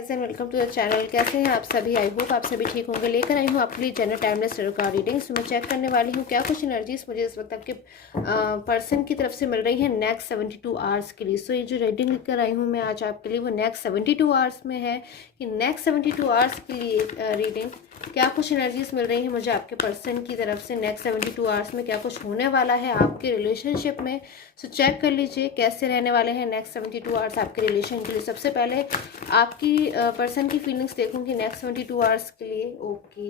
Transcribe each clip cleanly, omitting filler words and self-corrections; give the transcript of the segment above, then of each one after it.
Welcome to the channel. कैसे हैं आप सभी? आई होप आप सभी ठीक होंगे। लेकर आई हूँ आपके लिए general timeless tarot card readings. मैं चेक करने वाली हूँ क्या कुछ एनर्जीज मुझे इस वक्त आपके पर्सन की तरफ से मिल रही है नेक्स्ट 72 आवर्स के लिए। सो ये जो रीडिंग लेकर आई हूँ मैं आज आपके लिए वो नेक्स्ट 72 आवर्स में है कि नेक्स्ट 72 आवर्स के लिए रीडिंग क्या कुछ एनर्जीज मिल रही है मुझे आपके पर्सन की तरफ से नेक्स्ट 72 आवर्स में, क्या कुछ होने वाला है आपके रिलेशनशिप में। सो चेक कर लीजिए कैसे रहने वाले हैं नेक्स्ट 72 आवर्स आपके रिलेशन के लिए। सबसे पहले आपकी पर्सन की फीलिंग्स देखूंगी नेक्स्ट 72 आवर्स के लिए। Okay,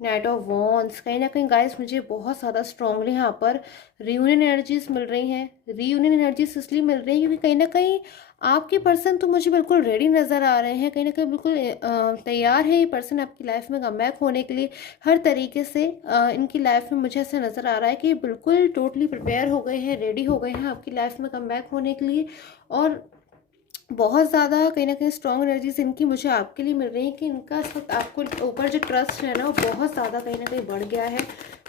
night of wands. कहीं ना कहीं गाइस मुझे बहुत ज़्यादा स्ट्रांगली यहाँ पर रीयूनियन एनर्जीज मिल रही हैं। रीयूनियन एनर्जीज इसलिए मिल रही है क्योंकि कहीं ना कहीं आपके पर्सन तो मुझे बिल्कुल रेडी नज़र आ रहे हैं। कहीं ना कहीं बिल्कुल तैयार है ये पर्सन आपकी लाइफ में कमबैक होने के लिए। हर तरीके से इनकी लाइफ में मुझे ऐसा नज़र आ रहा है कि ये बिल्कुल टोटली प्रिपेयर हो गए हैं, रेडी हो गए हैं आपकी लाइफ में कमबैक होने के लिए। और बहुत ज़्यादा कहीं ना कहीं स्ट्रॉन्ग एनर्जीज इनकी मुझे आपके लिए मिल रही है कि इनका इस वक्त आपको ऊपर जो ट्रस्ट है ना वो बहुत ज़्यादा कहीं ना कहीं बढ़ गया है।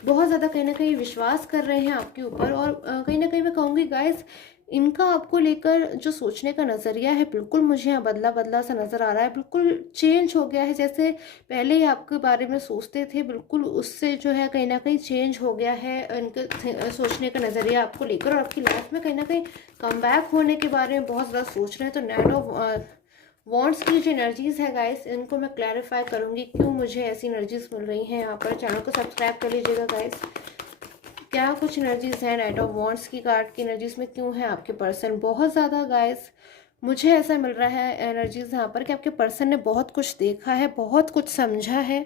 बहुत ज़्यादा कहीं ना कहीं विश्वास कर रहे हैं आपके ऊपर। और कहीं ना कहीं मैं कहूँगी गाइस इनका आपको लेकर जो सोचने का नज़रिया है बिल्कुल मुझे यहाँ बदला बदला सा नज़र आ रहा है। बिल्कुल चेंज हो गया है। जैसे पहले ही आपके बारे में सोचते थे बिल्कुल उससे जो है कहीं ना कहीं चेंज हो गया है इनके सोचने का नज़रिया आपको लेकर। और आपकी लाइफ में कहीं ना कहीं कमबैक होने के बारे में बहुत ज़्यादा सोच रहे हैं। तो नाइट ऑफ वॉन्ड्स की जो एनर्जीज है गाइस इनको मैं क्लैरिफाई करूंगी क्यों मुझे ऐसी एनर्जीज मिल रही हैं। यहाँ पर चैनल को सब्सक्राइब कर लीजिएगा गाइस। क्या कुछ एनर्जीज है नाइट ऑफ वॉन्ड्स की कार्ड की एनर्जीज में, क्यों है आपके पर्सन बहुत ज़्यादा गाइस मुझे ऐसा मिल रहा है एनर्जीज यहाँ पर कि आपके पर्सन ने बहुत कुछ देखा है, बहुत कुछ समझा है।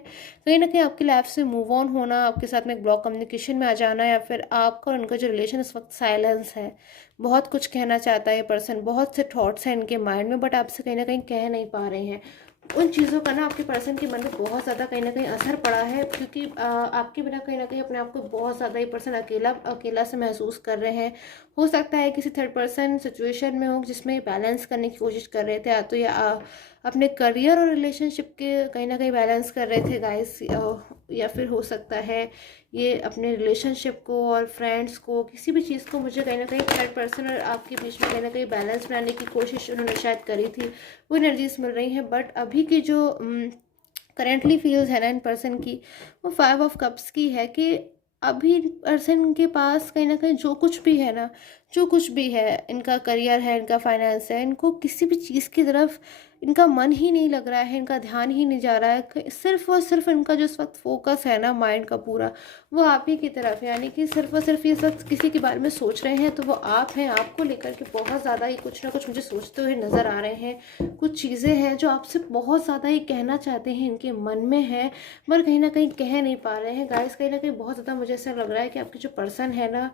कहीं ना कहीं आपकी लाइफ से मूव ऑन होना, आपके साथ में एक ब्लॉक कम्युनिकेशन में आ जाना, या फिर आपका और उनका जो रिलेशन इस वक्त साइलेंस है। बहुत कुछ कहना चाहता है ये पर्सन, बहुत से थॉट्स हैं इनके माइंड में बट आपसे कहीं ना कहीं कह नहीं पा रहे हैं। उन चीज़ों का ना आपके पर्सन के मन में बहुत ज़्यादा कहीं ना कहीं असर पड़ा है क्योंकि आपके बिना कहीं ना कहीं अपने आप को बहुत ज़्यादा ये पर्सन अकेला अकेला से महसूस कर रहे हैं। हो सकता है किसी थर्ड पर्सन सिचुएशन में हो जिसमें बैलेंस करने की कोशिश कर रहे थे, या तो या अपने करियर और रिलेशनशिप के कहीं ना कहीं बैलेंस कर रहे थे गाइस, या फिर हो सकता है ये अपने रिलेशनशिप को और फ्रेंड्स को किसी भी चीज़ को मुझे कहीं ना कहीं थर्ड पर्सन और आपके बीच में कहीं ना कहीं बैलेंस बनाने की कोशिश उन्होंने शायद करी थी। वो एनर्जीज मिल रही हैं। बट अभी की जो करेंटली फील्स है ना इन पर्सन की, वो 5 ऑफ कप्स की है कि अभी पर्सन के पास कहीं ना कहीं जो कुछ भी है ना, जो कुछ भी है, इनका करियर है, इनका फाइनेंस है, इनको किसी भी चीज़ की तरफ इनका मन ही नहीं लग रहा है, इनका ध्यान ही नहीं जा रहा है। सिर्फ और सिर्फ इनका जो इस वक्त फोकस है ना माइंड का पूरा, वो आप ही की तरफ है। यानी कि सिर्फ और सिर्फ ये इस वक्त किसी के बारे में सोच रहे हैं तो वो आप हैं। आपको लेकर के बहुत ज़्यादा ही कुछ ना कुछ मुझे सोचते हुए नज़र आ रहे हैं। कुछ चीज़ें हैं जो आपसे बहुत ज़्यादा ही कहना चाहते हैं, इनके मन में है मगर कहीं ना कहीं कह नहीं पा रहे हैं गाइस। कहीं ना कहीं बहुत ज़्यादा मुझे ऐसा लग रहा है कि आपके जो पर्सन है ना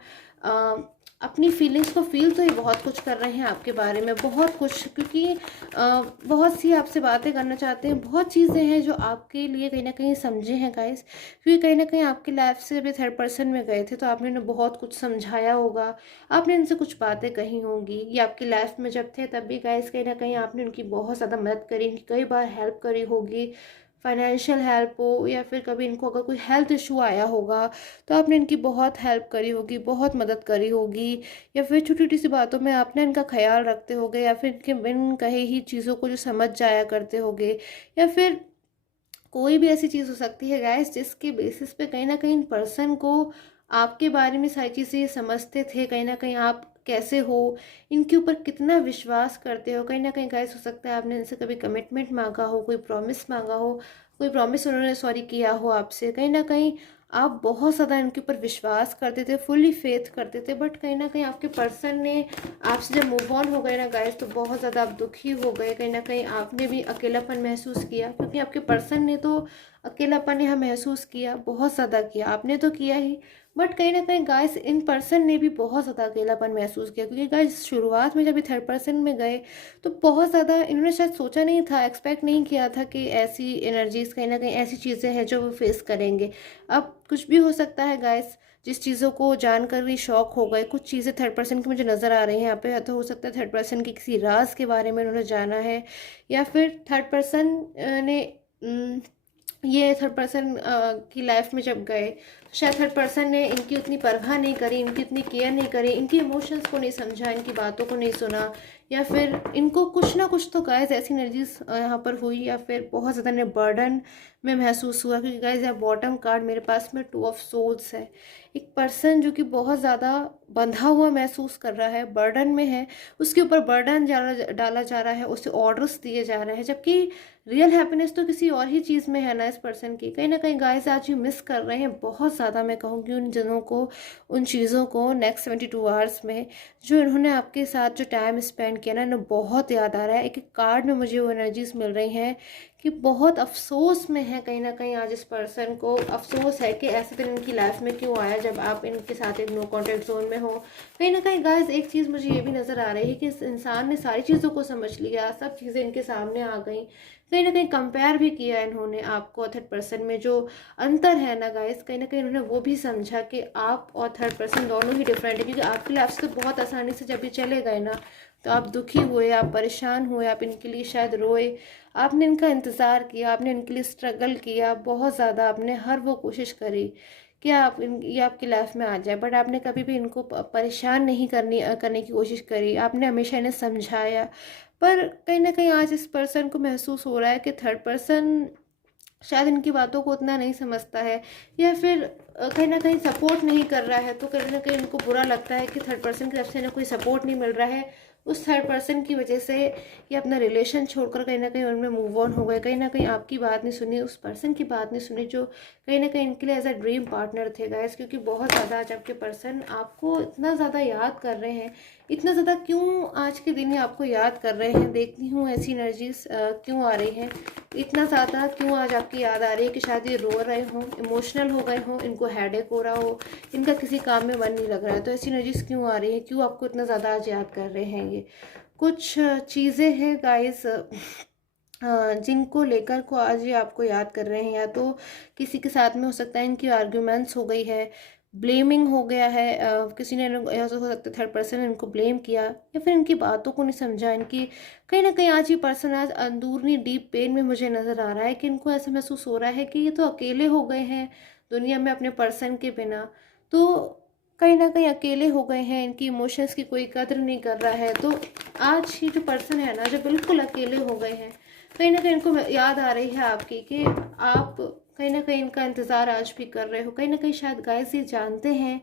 अपनी फीलिंग्स को फील तो ये बहुत कुछ कर रहे हैं आपके बारे में, बहुत कुछ, क्योंकि बहुत सी आपसे बातें करना चाहते हैं। बहुत चीज़ें हैं जो आपके लिए कहीं ना कहीं समझे हैं गाइस, क्योंकि कहीं ना कहीं आपकी लाइफ से जब ये थर्ड पर्सन में गए थे तो आपने उन्हें बहुत कुछ समझाया होगा, आपने इनसे कुछ बातें कही होंगी। ये आपकी लाइफ में जब थे तब भी गाइस कहीं ना कहीं आपने उनकी बहुत ज़्यादा मदद करी, इनकी कई बार हेल्प करी होगी, फाइनेंशियल हेल्प हो या फिर कभी इनको अगर कोई हेल्थ इशू आया होगा तो आपने इनकी बहुत हेल्प करी होगी, बहुत मदद करी होगी। या फिर छोटी छोटी सी बातों में आपने इनका ख्याल रखते होगे, या फिर इनके बिन कहे ही चीज़ों को जो समझ जाया करते होगे, या फिर कोई भी ऐसी चीज़ हो सकती है गाइस जिसके बेसिस पे कहीं ना कहीं पर्सन को आपके बारे में सारी चीज़ें ये समझते थे। कहीं ना कहीं आप कैसे हो, इनके ऊपर कितना विश्वास करते हो। कहीं ना कहीं गाइस हो सकता है आपने इनसे कभी कमिटमेंट मांगा हो, कोई प्रॉमिस मांगा हो, कोई प्रॉमिस उन्होंने सॉरी किया हो आपसे। कहीं ना कहीं आप बहुत ज़्यादा इनके ऊपर विश्वास करते थे, फुल्ली फेथ करते थे। बट कहीं ना कहीं आपके पर्सन ने आपसे जब मूव ऑन हो गए ना गाइस तो बहुत ज़्यादा आप दुखी हो गए। कहीं ना कहीं आपने भी अकेलापन महसूस किया, क्योंकि आपके पर्सन ने तो अकेलापन यहाँ महसूस किया, बहुत ज़्यादा किया, आपने तो किया ही। बट कहीं ना कहीं गाइस इन पर्सन ने भी बहुत ज़्यादा अकेलापन महसूस किया, क्योंकि गाइस शुरुआत में जब ये थर्ड पर्सन में गए तो बहुत ज़्यादा इन्होंने शायद सोचा नहीं था, एक्सपेक्ट नहीं किया था कि ऐसी एनर्जीज कहीं ना कहीं ऐसी चीज़ें हैं जो वो फेस करेंगे। अब कुछ भी हो सकता है गाइस, जिस चीज़ों को जानकर भी शॉक हो गए। कुछ चीज़ें थर्ड पर्सन की मुझे नज़र आ रही हैं यहाँ पे, या तो हो सकता है थर्ड पर्सन की किसी राज के बारे में उन्होंने जाना है, या फिर थर्ड पर्सन ने ये थर्ड पर्सन की लाइफ में जब गए तो शायद थर्ड पर्सन ने इनकी उतनी परवाह नहीं करी, इनकी उतनी केयर नहीं करी, इनकी इमोशंस को नहीं समझा, इनकी बातों को नहीं सुना, या फिर इनको कुछ ना कुछ तो गाइस ऐसी एनर्जीज यहाँ पर हुई, या फिर बहुत ज़्यादा इन्हें बर्डन में महसूस हुआ। क्योंकि गाइस यहाँ बॉटम कार्ड मेरे पास में 2 ऑफ सोल्स है। एक पर्सन जो कि बहुत ज़्यादा बंधा हुआ महसूस कर रहा है, बर्डन में है, उसके ऊपर बर्डन डाला जा रहा है, उसे ऑर्डर्स दिए जा रहे हैं, जबकि रियल हैप्पीनेस तो किसी और ही चीज़ में है ना इस पर्सन की। कहीं ना कहीं गाइस आज ये मिस कर रहे हैं बहुत ज़्यादा, मैं कहूँगी उन जनों को, उन चीज़ों को नेक्स्ट 72 आवर्स में जो इन्होंने आपके साथ जो टाइम स्पेंड किया ना, इन्हें बहुत याद आ रहा है। एक एक कार्ड में मुझे वो एनर्जीज मिल रही हैं कि बहुत अफसोस में है कहीं ना कहीं आज इस पर्सन को। अफसोस है कि ऐसे दिन इनकी लाइफ में क्यों आया जब आप इनके साथ एक नो कॉन्टेक्ट जोन में हो। कहीं ना कहीं गाइस एक चीज़ मुझे ये भी नज़र आ रही है कि इस इंसान ने सारी चीज़ों को समझ लिया, सब चीज़ें इनके सामने आ गई। कहीं ना कहीं कंपेयर भी किया इन्होंने आपको और थर्ड पर्सन में जो अंतर है ना गाइस, कहीं ना कहीं इन्होंने वो भी समझा कि आप और थर्ड पर्सन दोनों ही डिफरेंट है। क्योंकि आपकी लाइफ से तो बहुत आसानी से जब ये चले गए ना, तो आप दुखी हुए, आप परेशान हुए, आप इनके लिए शायद रोए, आपने इनका इंतज़ार किया, आपने इनके लिए स्ट्रगल किया बहुत ज़्यादा, आपने हर वो कोशिश करी कि आप ये आपकी लाइफ में आ जाए। बट आपने कभी भी इनको परेशान नहीं करने की कोशिश करी, आपने हमेशा इन्हें समझाया। पर कहीं ना कहीं आज इस पर्सन को महसूस हो रहा है कि थर्ड पर्सन शायद इनकी बातों को उतना नहीं समझता है, या फिर कहीं ना कहीं सपोर्ट नहीं कर रहा है। तो कहीं ना कहीं इनको बुरा लगता है कि थर्ड पर्सन की तरफ से इन्हें कोई सपोर्ट नहीं मिल रहा है। उस थर्ड पर्सन की वजह से ये अपना रिलेशन छोड़कर कहीं ना कहीं उनमें मूव ऑन हो गए। कहीं ना कहीं आपकी बात नहीं सुनी, उस पर्सन की बात नहीं सुनी जो कहीं ना कहीं इनके लिए एज अ ड्रीम पार्टनर थे गाइस। क्योंकि बहुत ज़्यादा आज आपके पर्सन आपको इतना ज़्यादा याद कर रहे हैं। इतना ज़्यादा क्यों आज के दिन ये आपको याद कर रहे हैं, देखती हूँ ऐसी एनर्जीज क्यों आ रही हैं। इतना ज़्यादा क्यों आज आपकी याद आ रही है कि शायद ये रो रहे हों, इमोशनल हो गए हों, इनको हेडेक हो रहा हो, इनका किसी काम में मन नहीं लग रहा है। तो ऐसी एनर्जीज क्यों आ रही है, क्यों आपको इतना ज़्यादा आज याद कर रहे हैं ये। कुछ चीज़ें हैं गाइस जिनको लेकर को आज ये आपको याद कर रहे हैं। या तो किसी के साथ में हो सकता है इनकी आर्ग्यूमेंट्स हो गई है, ब्लेमिंग हो गया है, किसी ने या हो सकता है थर्ड पर्सन ने इनको ब्लेम किया, या फिर इनकी बातों को नहीं समझा। इनकी कहीं ना कहीं आज ये पर्सन आज अंदरूनी डीप पेन में मुझे नज़र आ रहा है कि इनको ऐसा महसूस हो रहा है कि ये तो अकेले हो गए हैं दुनिया में अपने पर्सन के बिना। तो कहीं ना कहीं अकेले हो गए हैं, इनकी इमोशंस की कोई कदर नहीं कर रहा है। तो आज ये जो पर्सन है ना, जो बिल्कुल अकेले हो गए हैं, कहीं ना कहीं इनको याद आ रही है आपकी कि आप कहीं ना कहीं इनका इंतज़ार आज भी कर रहे हो। कहीं ना कहीं शायद गाइस ये जानते हैं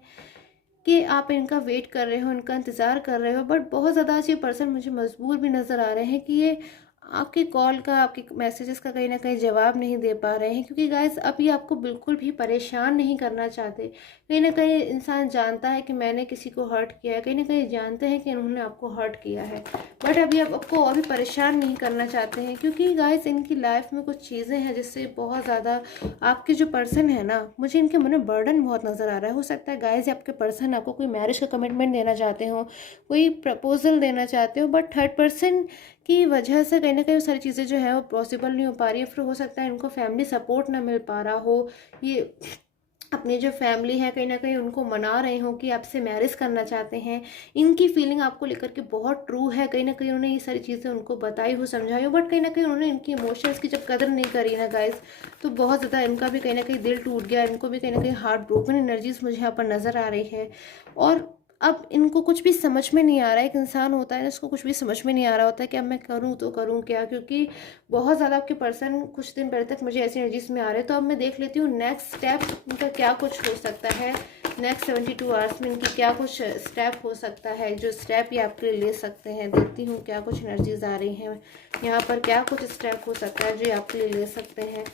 कि आप इनका वेट कर रहे हो, इनका इंतज़ार कर रहे हो। बट बहुत ज़्यादा आज ये पर्सन मुझे मजबूर भी नज़र आ रहे हैं कि ये आपकी कॉल का, आपके मैसेजेस का कहीं ना कहीं जवाब नहीं दे पा रहे हैं। क्योंकि गाइस अब ये आपको बिल्कुल भी परेशान नहीं करना चाहते। कहीं ना कहीं इंसान जानता है कि मैंने किसी को हर्ट किया है, कहीं ना कहीं जानते हैं कि उन्होंने आपको हर्ट किया है, बट अभी आप आपको और भी परेशान नहीं करना चाहते हैं। क्योंकि गाइस इनकी लाइफ में कुछ चीज़ें हैं जिससे बहुत ज़्यादा आपके जो पर्सन है ना, मुझे इनके मन में बर्डन बहुत नज़र आ रहा है। हो सकता है गाइस आपके पर्सन आपको कोई मैरिज का कमिटमेंट देना चाहते हो, कोई प्रपोजल देना चाहते हो, बट थर्ड पर्सन की वजह से कहीं ना कहीं वो सारी चीज़ें जो है वो पॉसिबल नहीं हो पा रही है। फिर हो सकता है इनको फैमिली सपोर्ट ना मिल पा रहा हो, ये अपनी जो फैमिली है कहीं ना कहीं उनको मना रहे हो कि आपसे मैरिज करना चाहते हैं। इनकी फीलिंग आपको लेकर के बहुत ट्रू है, कहीं ना कहीं उन्होंने ये सारी चीज़ें उनको बताई हो, समझाई हो, बट कहीं ना कहीं उन्होंने इनकी इमोशंस की जब कदर नहीं करी ना गाइस, तो बहुत ज़्यादा इनका भी कहीं ना कहीं दिल टूट गया। इनको भी कहीं ना कहीं हार्ट ब्रोकन एनर्जीज मुझे यहाँ पर नज़र आ रही है। और अब इनको कुछ भी समझ में नहीं आ रहा है। एक इंसान होता है ना, इसको कुछ भी समझ में नहीं आ रहा होता है कि अब मैं करूँ तो करूँ क्या। क्योंकि बहुत ज़्यादा आपके पर्सन कुछ दिन पहले तक मुझे ऐसी एनर्जीज में आ रहे हैं। तो अब मैं देख लेती हूँ नेक्स्ट स्टेप इनका क्या कुछ हो सकता है, नेक्स्ट 72 आवर्स में इनकी क्या कुछ स्टेप हो सकता है, जो स्टेप ये आपके लिए ले सकते हैं। देखती हूँ क्या कुछ एनर्जीज आ रही हैं यहाँ पर, क्या कुछ स्टेप हो सकता है जो ये आपके लिए ले सकते हैं।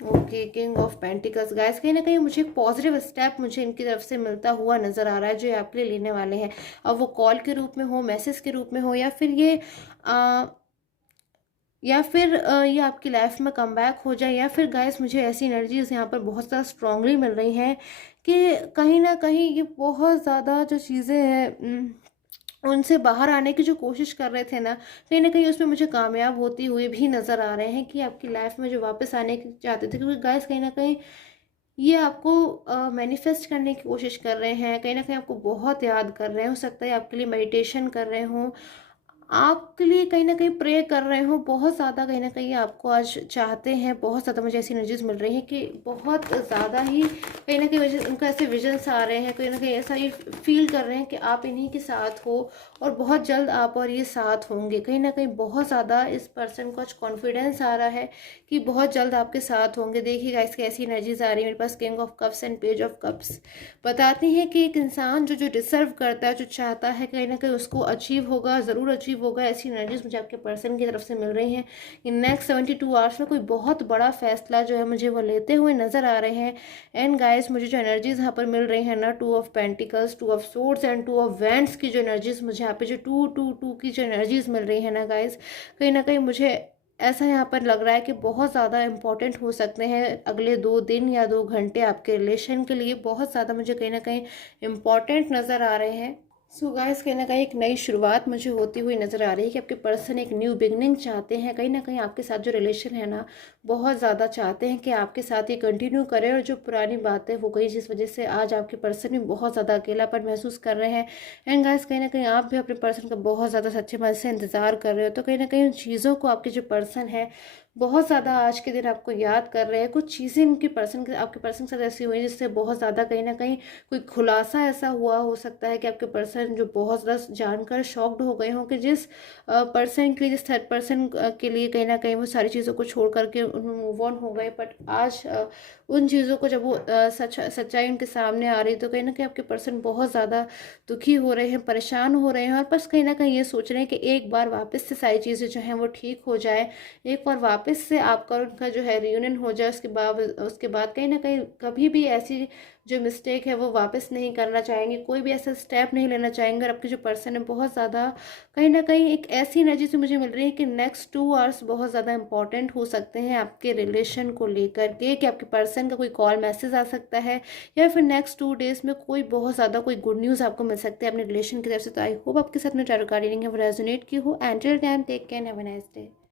Okay, king of pentacles guys, कहीं ना कहीं मुझे एक पॉजिटिव स्टेप मुझे इनकी तरफ से मिलता हुआ नज़र आ रहा है जो ये आपके लिए लेने वाले हैं। अब वो कॉल के रूप में हो, मैसेज के रूप में हो, या फिर ये आपकी लाइफ में कम बैक हो जाए। या फिर गाइस मुझे ऐसी एनर्जीज यहाँ पर बहुत ज़्यादा स्ट्रांगली मिल रही हैं कि कहीं ना कहीं ये बहुत ज़्यादा जो चीज़ें हैं उनसे बाहर आने की जो कोशिश कर रहे थे ना कहीं उसमें मुझे कामयाब होती हुए भी नज़र आ रहे हैं कि आपकी लाइफ में जो वापस आने की चाहते थे। क्योंकि गाइस कहीं ना कहीं ये आपको मैनिफेस्ट करने की कोशिश कर रहे हैं, कहीं ना कहीं आपको बहुत याद कर रहे हैं। हो सकता है आपके लिए मेडिटेशन कर रहे हों, आपके लिए कहीं न कहीं प्रे कर रहे हो, बहुत ज़्यादा कहीं न कहीं आपको आज चाहते हैं, बहुत ज़्यादा मुझे ऐसी एनर्जीज़ मिल रही हैं कि बहुत ज़्यादा ही कहीं न कहीं उनको ऐसे विजन्स आ रहे हैं, कहीं न कहीं ऐसा ये फ़ील कर रहे हैं कि आप इन्हीं के साथ हो और बहुत जल्द आप और ये साथ होंगे। कहीं न कहीं बहुत ज़्यादा इस पर्सन को आज कॉन्फिडेंस आ रहा है कि बहुत जल्द आपके साथ होंगे। देखिए गाइस कैसी एनर्जीज़ आ रही है मेरे पास, king of cups and page of cups. बताती हैं कि एक इंसान जो जो डिज़र्व करता है, जो चाहता है, कहीं न कहीं उसको अचीव होगा, ज़रूर अचीव होगा। ऐसी एनर्जीज़ मुझे आपके पर्सन की तरफ से मिल रही हैं। इन नेक्स्ट 72 आवर्स में कोई बहुत बड़ा फैसला जो है मुझे वो लेते हुए नज़र आ रहे हैं। एंड गाइस मुझे जो एनर्जीज़ यहाँ पर मिल रही हैं ना, 2 of pentacles, 2 of swords and 2 of wands की जो एनर्जीज़ मुझे यहाँ पे जो 2-2-2 की जो एनर्जीज़ मिल रही है ना गाइस, कहीं न कहीं मुझे ऐसा यहाँ पर लग रहा है कि बहुत ज़्यादा इम्पोर्टेंट हो सकते हैं अगले 2 दिन या 2 घंटे आपके रिलेशन के लिए, बहुत ज़्यादा मुझे कहीं न कहीं इम्पोर्टेंट नज़र आ रहे हैं। सो गाइस कहीं न कहीं एक नई शुरुआत मुझे होती हुई नज़र आ रही है कि आपके पर्सन एक न्यू बिगनिंग चाहते हैं। कहीं न कहीं आपके साथ जो रिलेशन है ना, बहुत ज़्यादा चाहते हैं कि आपके साथ ये कंटिन्यू करें, और जो पुरानी बातें हो गई जिस वज़ह से आज आपके पर्सन भी बहुत ज़्यादा अकेलापन महसूस कर रहे हैं। एंड गाइस कहीं न कहीं आप भी अपने पर्सन का बहुत ज़्यादा सच्चे मन से इंतज़ार कर रहे हो। तो कहीं न कहीं उन चीज़ों को आपके जो पर्सन है बहुत ज़्यादा आज के दिन आपको याद कर रहे हैं। कुछ चीज़ें उनके पर्सन के आपके पर्सन के साथ ऐसी हुई जिससे बहुत ज़्यादा कहीं न कहीं कोई खुलासा ऐसा हुआ हो सकता है कि आपके पर्सन जो बहुत ज़्यादा जानकर शॉक्ड हो गए हों कि जिस पर्सन के लिए, जिस थर्ड पर्सन के लिए कहीं न कहीं वो सारी चीज़ों को छोड़ कर के मूव ऑन हो गए। बट आज उन चीज़ों को जब वो सच्चाई उनके सामने आ रही, तो कहीं न कहीं आपके पर्सन बहुत ज़्यादा दुखी हो रहे हैं, परेशान हो रहे हैं, और बस कहीं न कहीं ये सोच रहे हैं कि एक बार वापस से सारी चीज़ें जो हैं वो ठीक हो जाए। एक बार वापस से आपका और उनका जो है रियूनियन हो जाए। उसके बाद कहीं न कहीं कभी भी ऐसी जो मिस्टेक है वो वापस नहीं करना चाहेंगे, कोई भी ऐसा स्टेप नहीं लेना चाहेंगे। और आपके जो पर्सन है बहुत ज़्यादा कहीं न कहीं एक ऐसी एनर्जी से मुझे मिल रही है कि नेक्स्ट 2 आवर्स बहुत ज़्यादा इंपॉर्टेंट हो सकते हैं आपके रिलेशन को लेकर के, कि आपके पर्सन का कोई कॉल मैसेज आ सकता है, या फिर नेक्स्ट 2 डेज़ में कोई बहुत ज़्यादा कोई गुड न्यूज़ आपको मिल सकती है अपने रिलेशन की तरफ से। तो आई होप आपके साथ में टैरो कार्ड रीडिंग है वो रेजोनेट की हो। And till then take care, have a nice day.